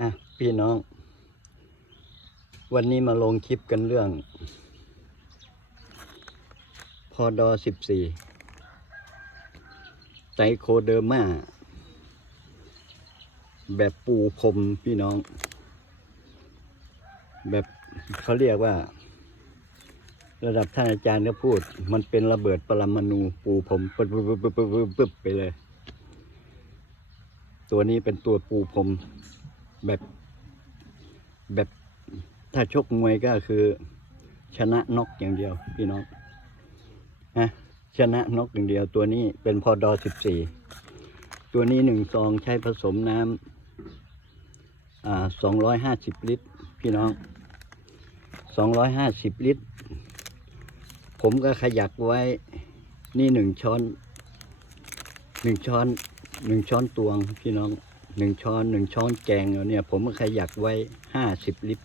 อะพี่น้อง วันนี้มาลงคลิปกันเรื่อง พอดอสิบสี่ไตโคเดอร์มาแบบปูพรมพี่น้อง แบบเขาเรียกว่า ระดับท่านอาจารย์ก็พูด มันเป็นระเบิดปรมาณูปูพรมปึ๊บปึ๊บปึ๊บปึ๊บปึ๊บปึ๊บไปเลย ตัวนี้เป็นตัวปูพรม แบบแบบถ้าชกมวยก็คือ ชนะน็อกอย่างเดียว พี่น้องนะชนะน็อกอย่างเดียวตัวนี้เป็นพอดอสิบสี่ตัวนี้หนึ่งซองใช้ผสมน้ำอ่าสองร้อยห้าสิบลิตร พี่น้องสองร้อยห้าสิบลิตร ผมก็ขยักไว้นี่หนึ่งช้อนหนึ่งช้อนหนึ่งช้อนตวงพี่น้อง หนึ่งช้อนหนึ่งช้อนแกงเนี่ย ผมก็ขยักไว้ห้าสิบลิตร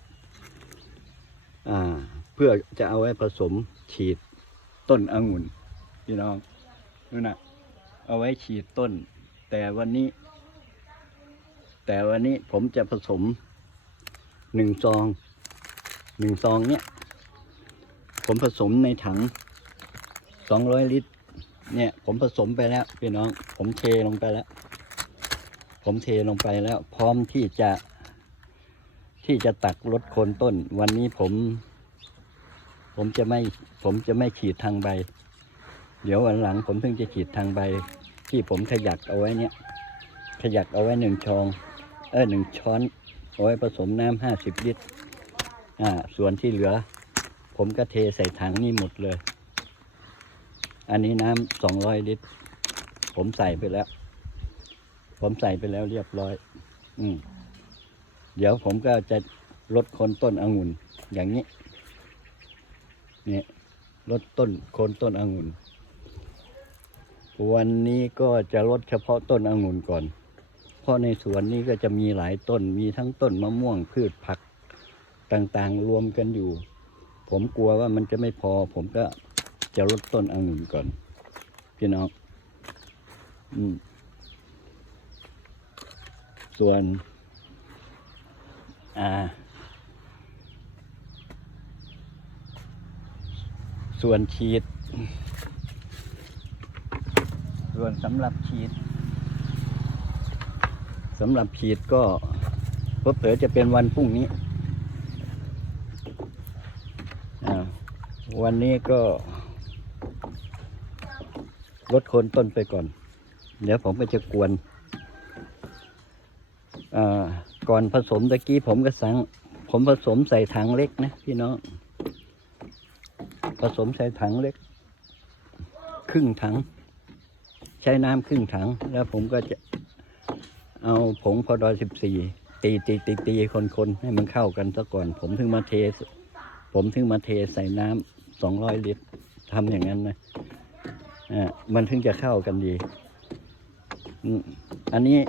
เพื่อจะเอาไว้ผสมฉีดต้นองุ่นพี่น้องนู่นนะเอาไว้ฉีดต้น แต่วันนี้ แต่วันนี้ผมจะผสมหนึ่งซองหนึ่งซองเนี่ย ผมผสมในถังสองร้อยลิตร เนี่ย ผมผสมไปแล้วพี่น้อง ผมเทลงไปแล้ว ผมเทลงไปแล้ว พร้อมที่จะ ที่จะตักลดโคนต้น วันนี้ผม ผมจะไม่ ผมจะไม่ฉีดทางใบ เดี๋ยววันหลัง ผมถึงจะฉีดทางใบ ที่ผมขยักเอาไว้เนี่ย ขยักเอาไว้หนึ่งชอง เออหนึ่งช้อนเอาไว้ผสมน้ำห้าสิบลิตร อ่า ส่วนที่เหลือ ผมก็เทใส่ถังนี่หมดเลย อันนี้น้ำสองร้อยลิตร ผมใส่ไปแล้ว ผมใส่ไปแล้วเรียบร้อย อืม เดี๋ยวผมก็จะลดโคนต้นองุ่น อย่างนี้ เนี่ยลดต้นโคนต้นองุ่น วันนี้ก็จะลดเฉพาะต้นองุ่นก่อน เพราะในสวนนี้ก็จะมีหลายต้น มีทั้งต้นมะม่วงพืชผักต่างๆรวมกันอยู่ ผมกลัวว่ามันจะไม่พอ ผมก็จะลดต้นองุ่นก่อน พี่น้อง อืม ส่วนส่วนฉีด ส่วนสำหรับฉีดสำหรับฉีดก็เผลอจะเป็นวันพรุ่งนี้ วันนี้ก็ ลดโคนต้นไปก่อน เดี๋ยวผมก็จะกวน ก่อนผสมตะกี้ผมก็สั่งผมผสมใส่ถังเล็กนะพี่น้อง ผสมใส่ถังเล็ก ครึ่งถัง ใช้น้ำครึ่งถัง แล้วผมก็จะเอาผงพอดอสิบสี่ตีตีตีตีคนคนให้มันเข้ากันซะก่อน ผมถึงมาเท ผมถึงมาเทใส่น้ำสองร้อยลิตรทำอย่างนั้นนะอ่ามันถึงจะเข้ากันดี อันนี้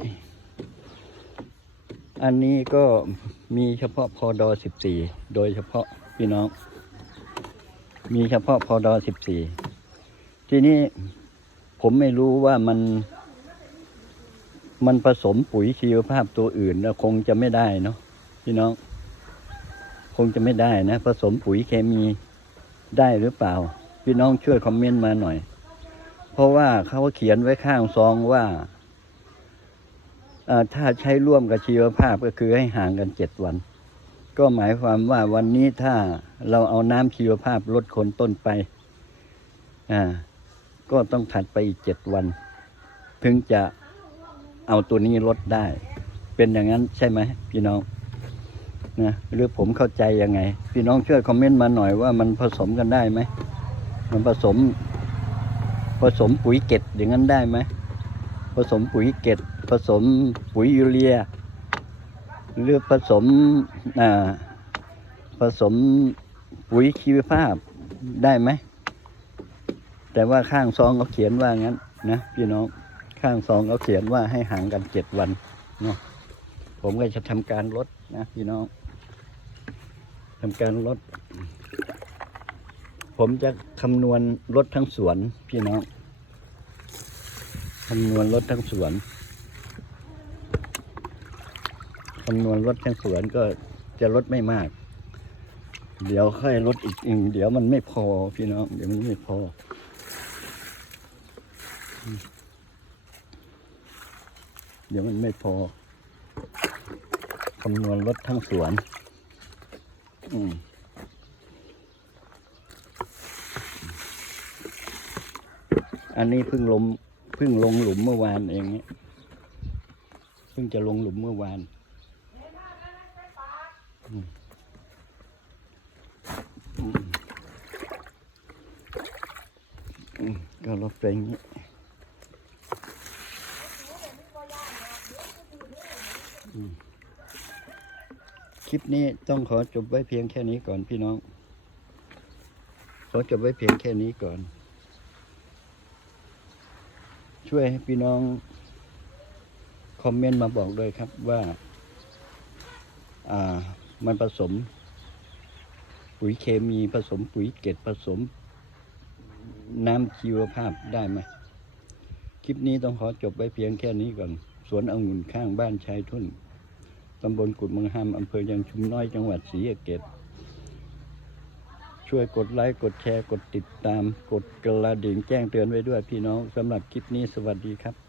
อันนี้ก็มีเฉพาะพอดอสิบสี่โดยเฉพาะพี่น้อง มีเฉพาะพอดอสิบสี่ทีนี้ผมไม่รู้ว่ามัน มันผสมปุ๋ยชีวภาพตัวอื่นแล้วคงจะไม่ได้เนาะพี่น้อง คงจะไม่ได้นะ ผสมปุ๋ยเคมีได้หรือเปล่า พี่น้องช่วยคอมเมนต์มาหน่อย เพราะว่าเขาเขียนไว้ข้างซองว่า ถ้าใช้ร่วมกับชีวภาพก็คือให้ห่างกันเจ็ดวัน ก็หมายความว่าวันนี้ถ้าเราเอาน้ำชีวภาพลดคนต้นไป ก็ต้องถัดไปอีกเจ็ดวัน ถึงจะเอาตัวนี้ลดได้ เป็นอย่างนั้นใช่ไหมพี่น้องนะหรือผมเข้าใจยังไง พี่น้องช่วยคอมเมนต์มาหน่อยว่ามันผสมกันได้ไหมมันผสม ผสมปุ๋ยเก็ดอย่างนั้นได้ไหมผสมปุ๋ยเก็ด ผสมปุ๋ยยูเรีย หรือผสมอ่าผสมปุ๋ยชีวภาพได้ไหม แต่ว่าข้างซองเขาเขียนว่างั้นนะพี่น้องข้างซองเขาเขียนว่าให้ห่างกันเจ็ดวันเนาะผมก็จะทำการลดนะพี่น้องทำการลด ผมจะคำนวณลดทั้งสวนพี่น้องคำนวณลดทั้งสวน คำนวณรถทั้งสวนก็จะลดไม่มาก เดี๋ยวค่อยลดอีกอืมเดี๋ยวมันไม่พอพี่น้อง เดี๋ยวมันไม่พอ เดี๋ยวมันไม่พอคำนวณรถทั้งสวน อืมอันนี้เพิ่งลมเพิ่งลงหลุมเมื่อวานเองเนี่ยเพิ่งจะลงหลุมเมื่อวาน ก็ลดไปอย่างนี้คลิปนี้ต้องขอจบไว้เพียงแค่นี้ก่อนพี่น้อง ขอจบไว้เพียงแค่นี้ก่อน ช่วยให้พี่น้อง คอมเมนต์มาบอกด้วยครับว่า อ่า มันผสม ปุ๋ยเคมีผสมปุ๋ยเกล็ดผสม น้ำชีวภาพได้ไหมคลิปนี้ต้องขอจบไว้เพียงแค่นี้ก่อน สวนองุ่นข้างบ้านชายทุ่นตำบลกุดมืองหามอำเภอยังชุมน้อยจังหวัดศรีสะเกษช่วยกดไลค์กดแชร์กดติดตาม กดกระดิ่งแจ้งเตือนไว้ด้วยพี่น้องสำหรับคลิปนี้สวัสดีครับ